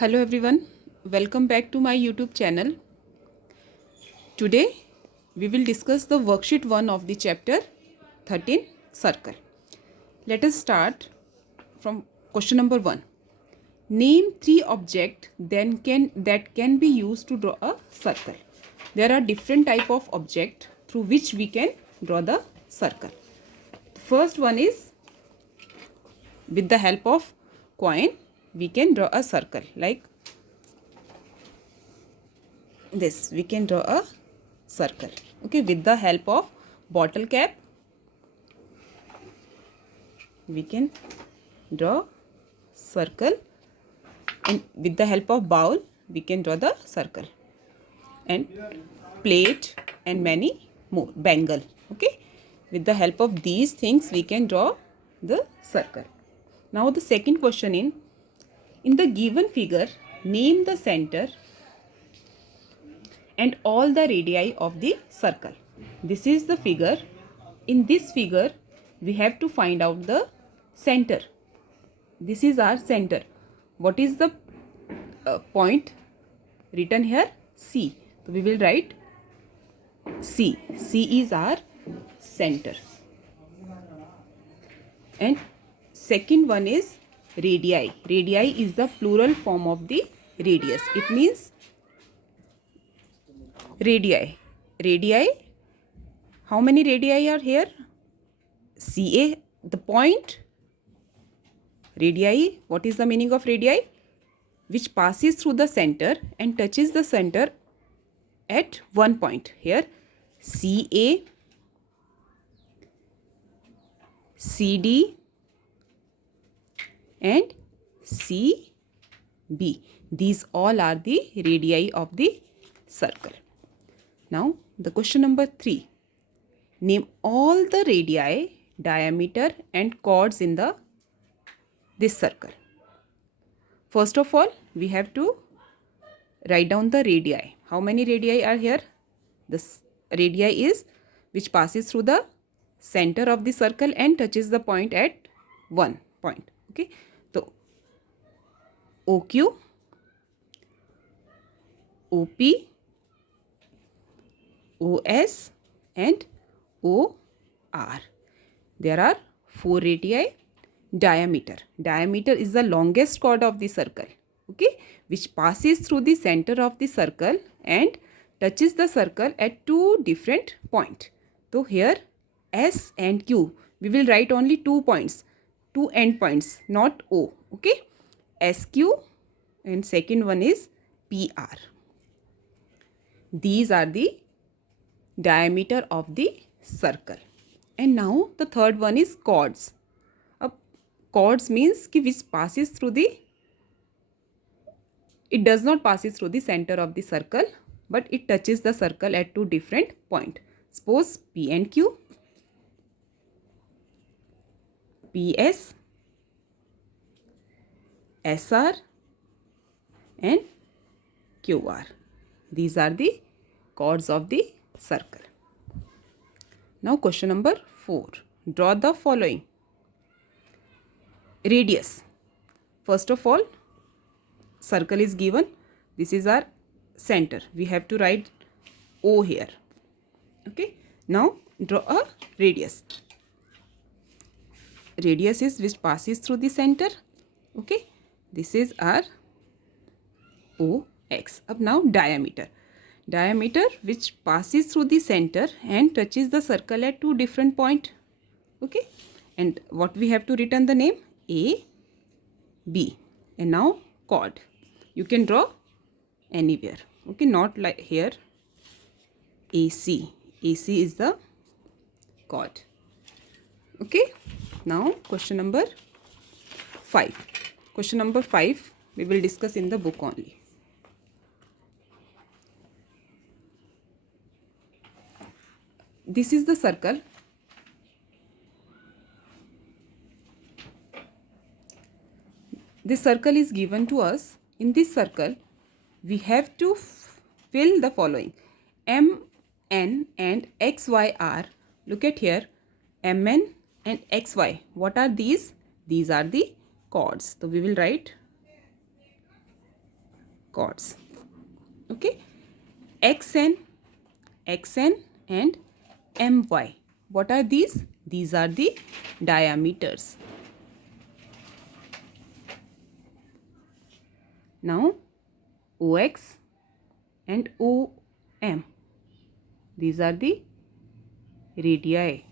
Hello everyone, welcome back to my YouTube channel. Today we will discuss the worksheet 1 of the chapter 13 circle. Let us start from question number 1. Name 3 objects that can be used to draw a circle. There are different type of object through which we can draw the circle. The first one is with the help of coin we can draw a circle like this. We can draw a circle. Okay, with the help of bottle cap we can draw circle, and with the help of bowl we can draw the circle, and plate and many more, bangle. Okay, with the help of these things we can draw the circle. Now the second question in the given figure, name the center and all the radii of the circle. This is the figure. In this figure we have to find out the center. This is our center. What is the point written here? C. So we will write C. C is our center. And second one is radii. Radii is the plural form of the radius. It means radii. Radii, how many radii are here? CA, the point. Radii, what is the meaning of radii? Which passes through the center and touches the center at one point. Here CA, CD and CB. These all are the radii of the circle. Now the question number 3. Name all the radii, diameter and chords in this circle. First of all, we have to write down the radii. How many radii are here? This radii is which passes through the center of the circle and touches the point at one point. Okay, so OQ, OP, OS and OR. There are 4 radii. Diameter. Diameter is the longest chord of the circle. Okay, which passes through the center of the circle and touches the circle at 2 different points. So here S and Q, we will write only 2 points, 2 end points, not O. Okay, SQ and second one is PR. These are the diameter of the circle. And now the third one is chords. Chords means ki which passes through it does not passes through the center of the circle, but it touches the circle at 2 different points. Suppose P and Q, PS, SR and QR. These are the chords of the circle. Now question number 4. Draw the following. Radius. First of all, circle is given. This is our center. We have to write O here. Okay. Now draw a radius. Radius is which passes through the center. Okay. This is our OX. Up now diameter. Diameter which passes through the center and touches the circle at 2 different points. Okay. And what we have to written the name? A, B. And now chord. You can draw anywhere. Okay, not like here. AC. AC is the chord. Okay. Now question number 5. Question number 5 we will discuss in the book only. This is the circle. This circle is given to us. In this circle, we have to fill the following. M, N and X, Y are. Look at here. M, N and X, Y. What are these? These are the chords. So we will write chords. Okay, xn, xn and my. What are these? These are the diameters. Now ox and om, these are the radii.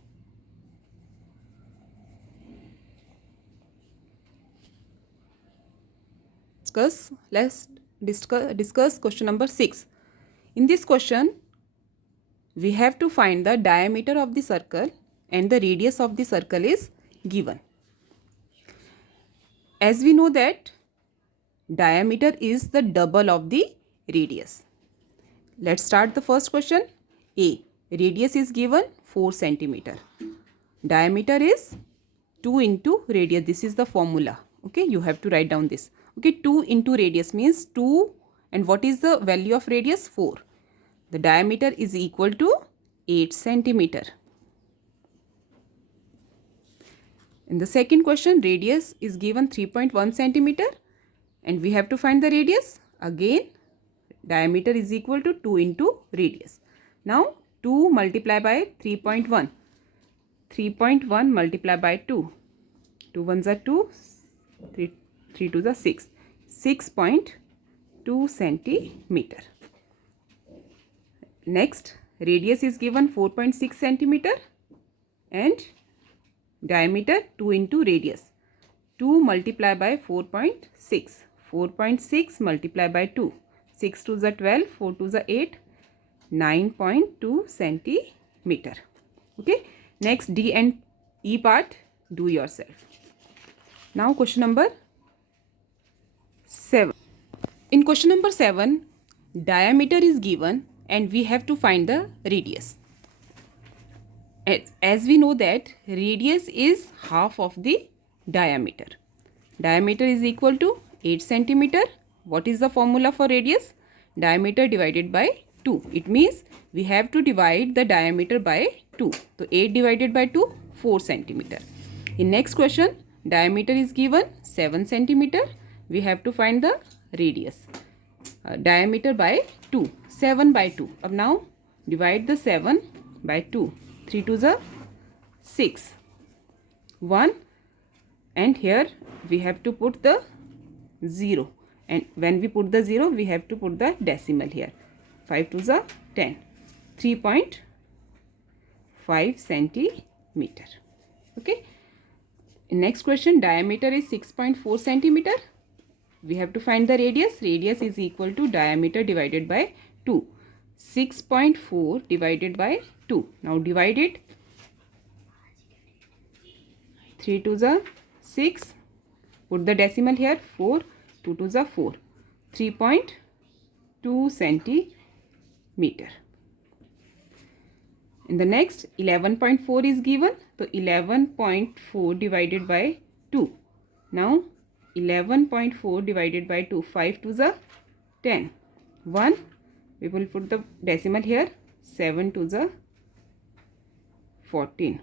Let's discuss question number 6. In this question, we have to find the diameter of the circle and the radius of the circle is given. As we know that diameter is the double of the radius. Let's start the first question. A. Radius is given 4 centimeter. Diameter is 2 into radius. This is the formula. Okay, you have to write down this. Okay, 2 into radius means 2, and what is the value of radius? 4. The diameter is equal to 8 centimeter. In the second question, radius is given 3.1 centimeter and we have to find the radius. Again, diameter is equal to 2 into radius. Now 2 multiplied by 3.1. 3.1 multiplied by 2. 2 ones are 2. 3 2s are 6. 6.2 centimeter. Next, radius is given 4.6 centimeter and diameter 2 into radius. 2 multiplied by 4.6. 4.6 multiplied by 2. 6 2s are 12. 4 2s are 8. 9.2 centimeter. Okay. Next, D and E part, do yourself. Now question number 7. In question number 7, diameter is given and we have to find the radius. As we know that radius is half of the diameter. Diameter is equal to 8 centimeter. What is the formula for radius? Diameter divided by 2. It means we have to divide the diameter by 2. So 8 divided by 2, 4 centimeter. In next question, diameter is given 7 centimeter. We have to find the radius. Diameter by 2. 7 by 2. Now divide the 7 by 2. 3 2s are 6. 1, and here we have to put the 0. And when we put the 0, we have to put the decimal here. 5 2s are 10. 3.5 centimeter. Okay. In next question, diameter is 6.4 centimeter. We have to find the radius. Radius is equal to diameter divided by 2. 6.4 divided by 2. Now divide it. 3 2s are 6. Put the decimal here. 4. 2 2s are 4. 3.2 centimeter. In the next, 11.4 is given. So 11.4 divided by 2. Now 11.4 divided by 2. 5 2s are 10. 1. We will put the decimal here. 7 2s are 14.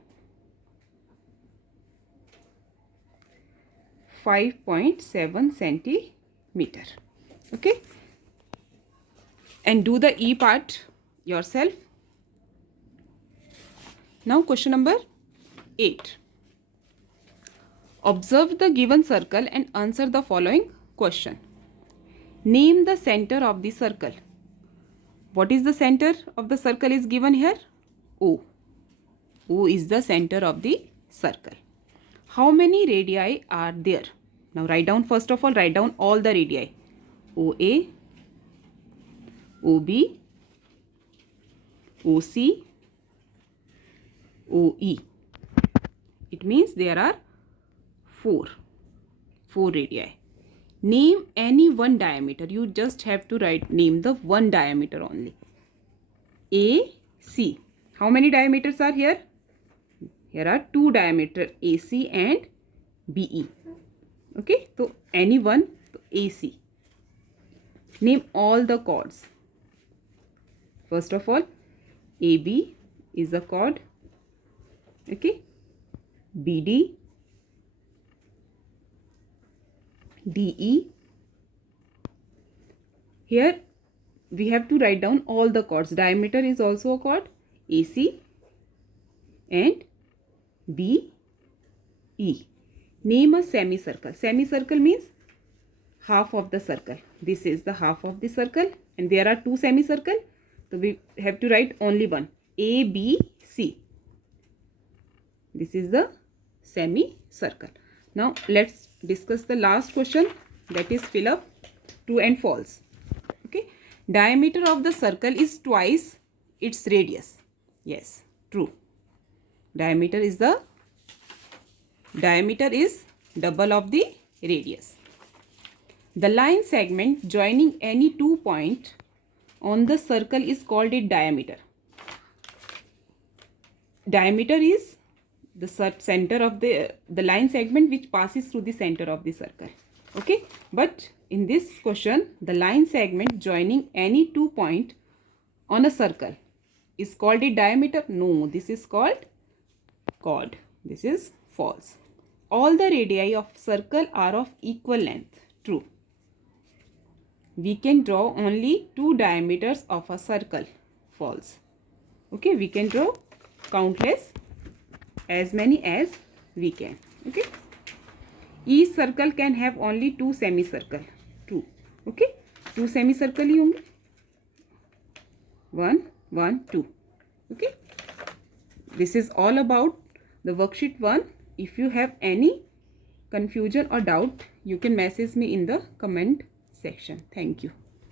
5.7 centimeter. Okay. And do the E part yourself. Now question number 8. Observe the given circle and answer the following question. Name the center of the circle. What is the center of the circle is given here? O. O is the center of the circle. How many radii are there? Now write down, first of all, write down all the radii. OA, OB, OC, OE. It means there are 4 radii. Name any one diameter. You just have to name the one diameter only. AC. How many diameters are here? Here are 2 diameter, AC and BE. Okay, so any one, so AC. Name all the chords. First of all, AB is a chord. Okay, BD, DE, Here we have to write down all the chords. Diameter is also a chord, AC and BE. Name a semicircle. Semicircle means half of the circle. This is the half of the circle and there are two semicircle. So we have to write only one, ABC. This is the semicircle. Now let's discuss the last question, that is fill up true and false. Okay. Diameter of the circle is twice its radius. Yes, true. Diameter is double of the radius. The line segment joining any 2 points on the circle is called a diameter. Diameter is the center of the line segment which passes through the center of the circle. Okay, but in this question the line segment joining any 2 points on a circle is called a diameter. No, this is called chord. This is false. All the radii of circle are of equal length. True. We can draw only 2 diameters of a circle. False. Okay, we can draw countless, as many as we can. Okay. Each circle can have only 2 semicircle. True. Okay. 2 semicircle ही होंगे. 1, 1, 2. Okay. This is all about the worksheet 1. If you have any confusion or doubt, you can message me in the comment section. Thank you.